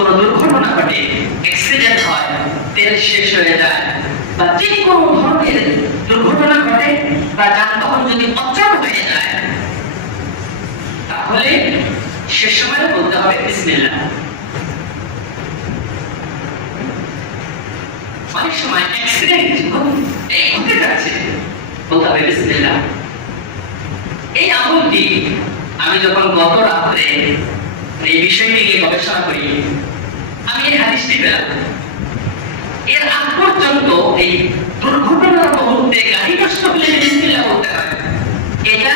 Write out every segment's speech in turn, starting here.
কোনো দুর্ঘটনা ঘটে অ্যাক্সিডেন্ট হয় তেল শেষ হয়ে যায়। বা যে কোনো ধরনের দুর্ঘটনা ঘটে বা যানবাহন যদি অচল হয়ে যায়, তাহলে সে সময় বলতে হবে বিসমিল্লাহ। অনেক সময় অ্যাক্সিডেন্ট এই ঘটে যাচ্ছে, বলতে হবে বিসমিল্লাহ। এই আমলটি আমি যখন গত রাত্রে এই বিষয়টি নিয়ে গবেষণা করি। আমি এই হাদিসটি পেলাম। এর আগ পর্যন্ত এই দুর্ঘটনার মুহূর্তে গাড়ি নষ্ট হলে বিসমিল্লাহ বলতে হয়। এটা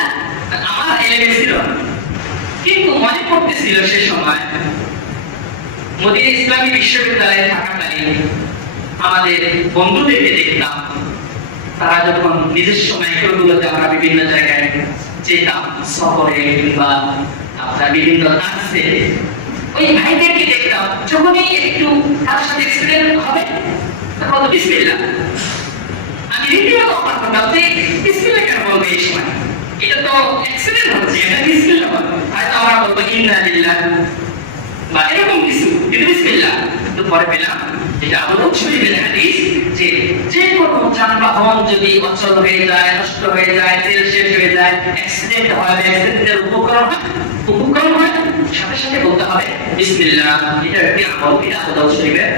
আমার এলেমে ছিল। কিন্তু মনে পড়তেছিল সে সময় মোদী ইসলামী বিশ্ববিদ্যালয়ে থাকাকালীন আমাদের বন্ধুদেরকে দেখতাম। তারা যখন নিজস্ব মাইক্রোগুলোতে আমরা বিভিন্ন জায়গায় যেতাম শহরে কিংবা আপনার বিভিন্ন কাছে ওই ভাইদেরকে দেখতাম। যখনই একটু তার সাথে এক্সিডেন্ট হবে, তখন বিসমিল্লাহ আমি যে বিসমিল্লাহ কেন বলবে এই সময়? এটা তো অ্যাক্সিডেন্ট হচ্ছে, এটা বিসমিল্লাহ বলে হয়তো আমরা বলব ইন্না লিল্লাহ। বা এরকম কিছু, কিন্তু বিসমিল্লাহ কিন্তু পরে পেলাম, এটা আবু শরীফের হাদিস যে যানবাহন যদি অচল হয়ে যায়, নষ্ট হয়ে যায়, তেল শেষ হয়ে যায় অ্যাক্সিডেন্ট হয় অ্যাক্সিডেন্টের উপকরণ উপকরণ হয় সাথে সাথে বলতে হবে, বিসমিল্লাহ। এটা একটি আমল, এটা আবু শরীফের